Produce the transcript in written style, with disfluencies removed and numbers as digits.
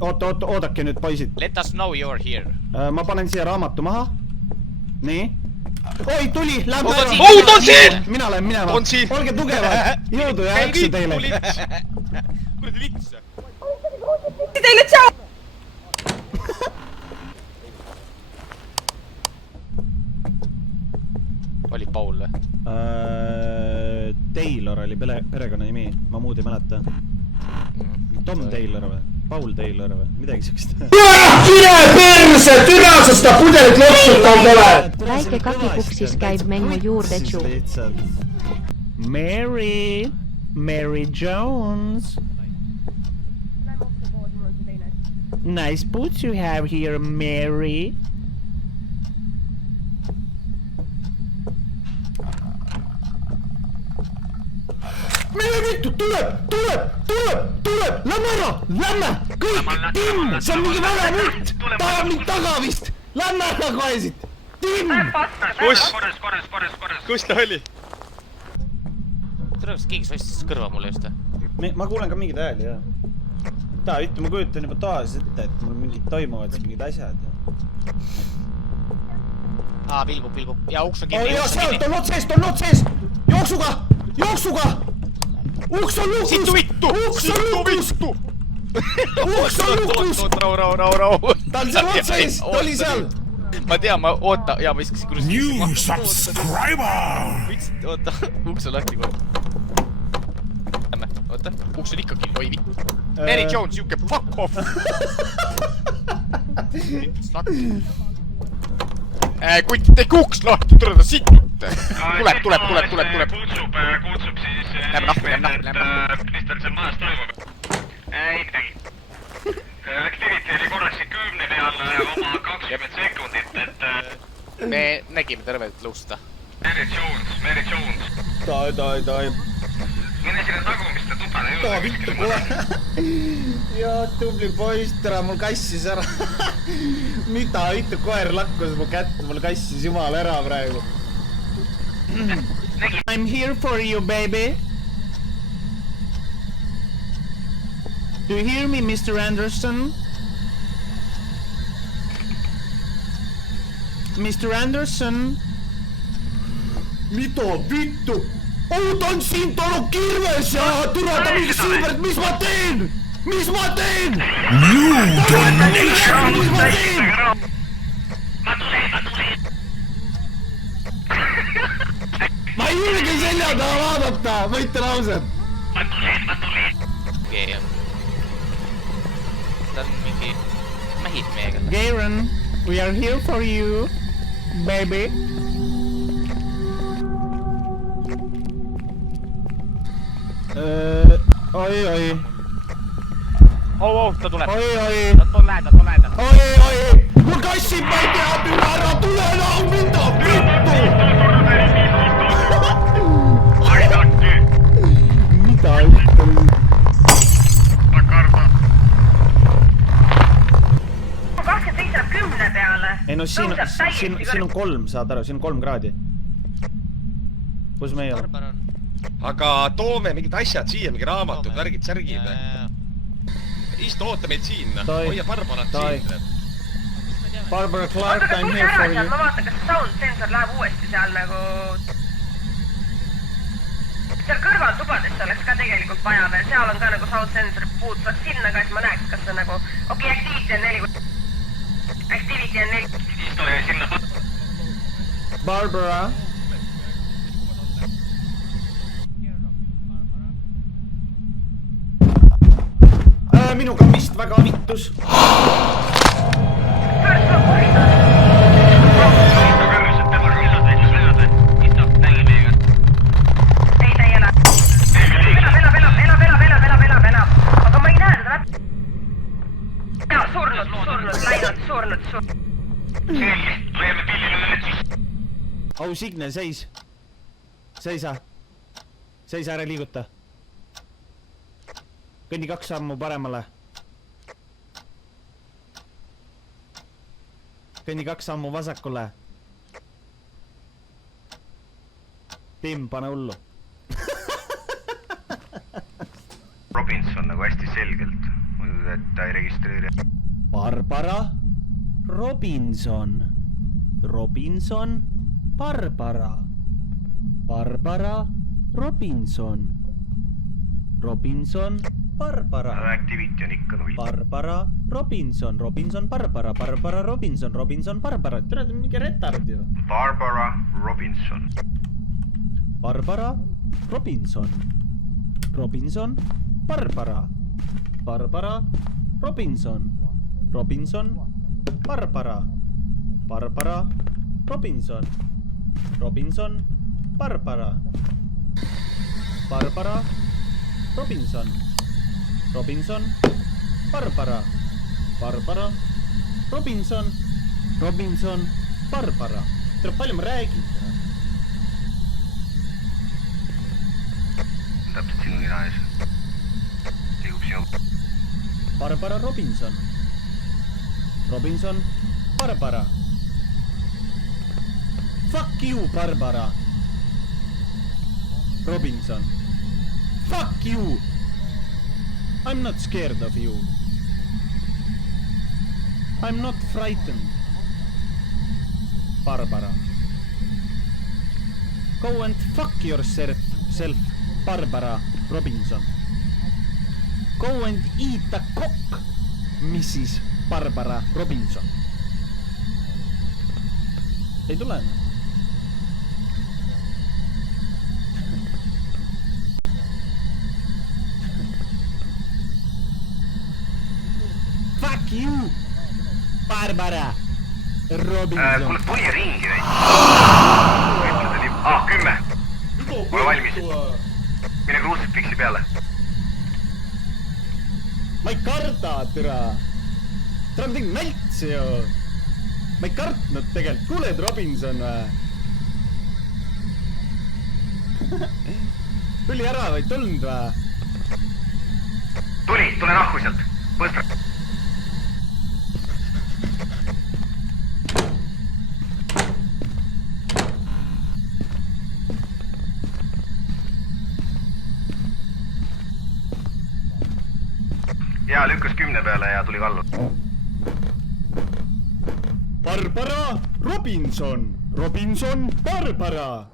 Oodake nüüd, poisid. Let us know you are here. Ma panen siia raamatu maha. Nii. Oi, tuli! Lähme ära! Ta on siin! Mina lähen minema. Olge tugevad. Jõudu ja äksu teile. Kuradi liks. Teile tšau! Oli Paul või? Taylor oli perekonna nimi. Ma muud ei mäleta. Tom Taylor või? Paul Taylor või? Midagi sellist. Sine perse! Türa sa seda pudelit lõpsutanud ole! Väike kakipuksis käib mängu juurde tšu. Mary Jones. Nice boots you have here, Mary. Mine vittu, tuleb! Lämme ära! Lämme! Kõik! Tim! See on mingi vale mütt! Ta on mind taga vist! Lämme ära kohe siit! Tim! Kus ta oli? Tere, kas keegi sostis kõrva mulle just? Ma kuulen ka mingid hääli, jah. Ta, ütle, ma kujutan juba taas ette, et mul mingid toimuvad siin mingid asjad. Pilgub. Ja uks on kinni. Jaa, sealt on not sees! Jooksuga! Uks on lukus! Sittu vittu! Uks on lukus! Rahu. Ta on seal not sees! Ta oli seal! Ma tean, oota, jaa, ma iskasin kurus. New subscriber! Oota, uks on lahti kohe. Lähme, oota, uks on ikkagi, oi vittu. Mary Jones, you can fuck off! Kutt, teik uks lahti, tule ta situte! Tuleb. Kutsub siis... Lähme nahku. Mis tal seal maas toimub? Ikkagi. Activity oli korraks 10 peale ja oma 20 sekundit, et... Me nägime tervet luusta. Mary Jones. Tai. Mine sinna tagumiste tupale juurde. Too vittu kohe. Jaa, tubli poiss, tere, mul kassis ära. Mida vittu, koer lakkus mu kätt, mul kassis jumal ära praegu. I'm here for you, baby. Do you hear me, Mr. Anderson? Mr. Anderson? Mida vittu? Ta on siin, ta on kirves ja türa ta mingi siibert, mis ma teen? New donation! Ma tulen! Ma ei julge selja taha vaadata, ma ütlen ausalt. Ma tulen! Okei. Ta on mingi mähid meiega. Garen, we are here for you, baby. Oi. Ta tuleb. Oi. Ta on lähedal. Oi. Mul kassib, ma ei tea, tule ära, tule ära, mida vittu? Mida ütlen? Ma kardan. 27 läheb 10 peale. Ei no siin on 3, saad aru, siin on 3 kraadi. Kus meie oleme? Aga toome mingid asjad siia, mingi raamatud, värgid, särgid. Istu, oota meid siin. Hoia Barbarat siin. Barbara Clark, I'm here for you. Ma vaatan, kas sound sensor läheb uuesti seal nagu... Seal kõrval tubadesse oleks ka tegelikult vaja veel, seal on ka nagu sound sensor puutuvad sinna ka, siis ma näeks, kas see nagu... Okei, Activity on 4. Istu ja sinna... Barbara. Minuga on vist väga vittus. Au Signe, seis. Seisa, ära liiguta. Kõnni 2 sammu paremale. Kõnni 2 sammu vasakule. Tim, pane hullu. Robinson nagu hästi selgelt. et ta ei registreeri. Barbara Robinson. Robinson Barbara. Barbara Robinson. Robinson Barbara. Activity on ikka null. Barbara Robinson. Robinson Barbara. Barbara Robinson. Robinson Barbara. Tere, mingi retard ju. Barbara Robinson. Barbara Robinson. Robinson Barbara. Barbara Robinson. Robinson Barbara. Barbara Robinson. Robinson Barbara. Barbara Robinson. Robinson Barbara. Barbara Robinson. Robinson Barbara. Tere, palju ma räägin? Täpselt sinu nina ees. Liigub sinu. Barbara Robinson. Robinson Barbara. Fuck you, Barbara. Robinson. Fuck you. I'm not scared of you. I'm not frightened. Barbara. Go and fuck yourself, Barbara Robinson. Go and eat a cock, Mrs. Barbara Robinson. Ei tule enam. Fuck you, Barbara Robinson. Kuule, tuli ringi veits. 10. Ole valmis. Mine kruusifiksi peale. Ma ei karda, türa. Türa, ma tegin naltsi ju. Ma ei kartnud tegelikult. Kuuled Robinson või? Tuli ära või tulnud või? Tule nahku sealt. Põstra. Ja lükkas 10 peale ja tuli kallu. Barbara Robinson. Robinson Barbara.